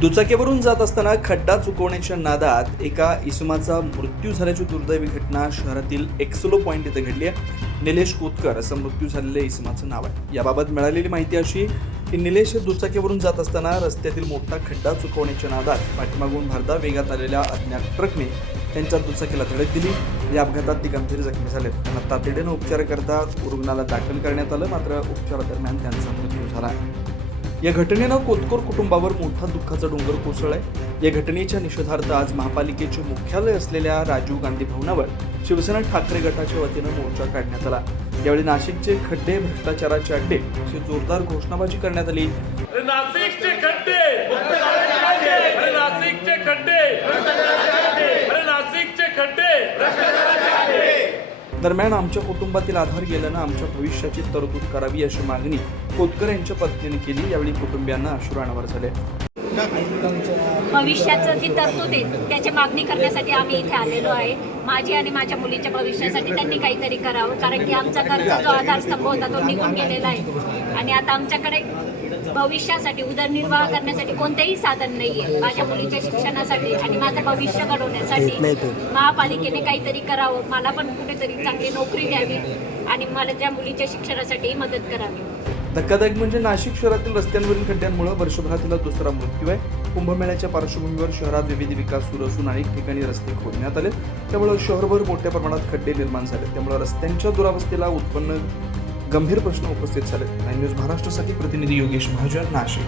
दुचाकीवरून जात असताना खड्डा चुकवण्याच्या नादात एका इसमाचा मृत्यू झाल्याची दुर्दैवी घटना शहरातील एक्सलो पॉइंट इथे घडली आहे. निलेश कोतकर असं मृत्यू झालेल्या इसमाचं नाव आहे. याबाबत मिळालेली माहिती अशी की निलेश दुचाकीवरून जात असताना रस्त्यातील मोठा खड्डा चुकवण्याच्या नादात पाठीमागून भरधाव वेगात आलेल्या अज्ञात ट्रकने त्यांच्या दुचाकीला धडक दिली. या अपघातात ती गंभीर जखमी झाले. त्यांना तातडीने उपचाराकरता रुग्णालयात दाखल करण्यात आलं, मात्र उपचारादरम्यान त्यांचा मृत्यू झाला. या घटनेनं कोतकर कुटुंबावर मोठा दुःखाचा डोंगर कोसळलाय. या घटनेच्या निषेधार्थ आज महापालिकेचे मुख्यालय असलेल्या राजीव गांधी भवनावर शिवसेना ठाकरे गटाच्या वतीनं मोर्चा काढण्यात आला. यावेळी नाशिकचे खड्डे भ्रष्टाचाराचे अड्डे अशी जोरदार घोषणाबाजी करण्यात आली. नाशिकचे खड्डे, नाशिकचे खड्डे, नाशिकचे खड्डे. दरम्यान आमच्या कुटुंबातील आधार गेल्यानं आमच्या भविष्याची तरतूद करावी अशी मागणी कोतकर यांच्या पत्नीने केली. यावेळी कुटुंबियांना अश्रू अनावर झाले. भविष्याचं जी तरतूद आहे त्याची मागणी करण्यासाठी आम्ही इथे आलेलो आहे. माझी आणि माझ्या मुलीच्या भविष्यासाठी त्यांनी काहीतरी करावं, कारण की आमचा घरचा जो आधारस्तंभ होता तो निघून गेलेला आहे आणि आता आमच्याकडे भविष्यासाठी उदरनिर्वाह करण्यासाठी कोणतेही साधन नाही आहे. माझ्या मुलीच्या शिक्षणासाठी आणि माझं भविष्य घडवण्यासाठी महापालिकेने काहीतरी करावं, मला पण कुठेतरी चांगली नोकरी द्यावी आणि मला त्या मुलीच्या शिक्षणासाठी मदत करावी. धक्कादायक म्हणजे नाशिक शहरातील रस्त्यांवरील खड्ड्यांमुळे वर्षभरातील दुसरा मृत्यू आहे. कुंभमेळ्याच्या पार्श्वभूमीवर शहरात विविध विकास सुरू असून अनेक ठिकाणी रस्ते खोदण्यात आले, त्यामुळे शहरभर मोठ्या प्रमाणात खड्डे निर्माण झाले. त्यामुळे रस्त्यांच्या दुरावस्थेला उत्पन्न गंभीर प्रश्न उपस्थित झाले. न्यूज महाराष्ट्रासाठी प्रतिनिधी योगेश महाजन, नाशिक.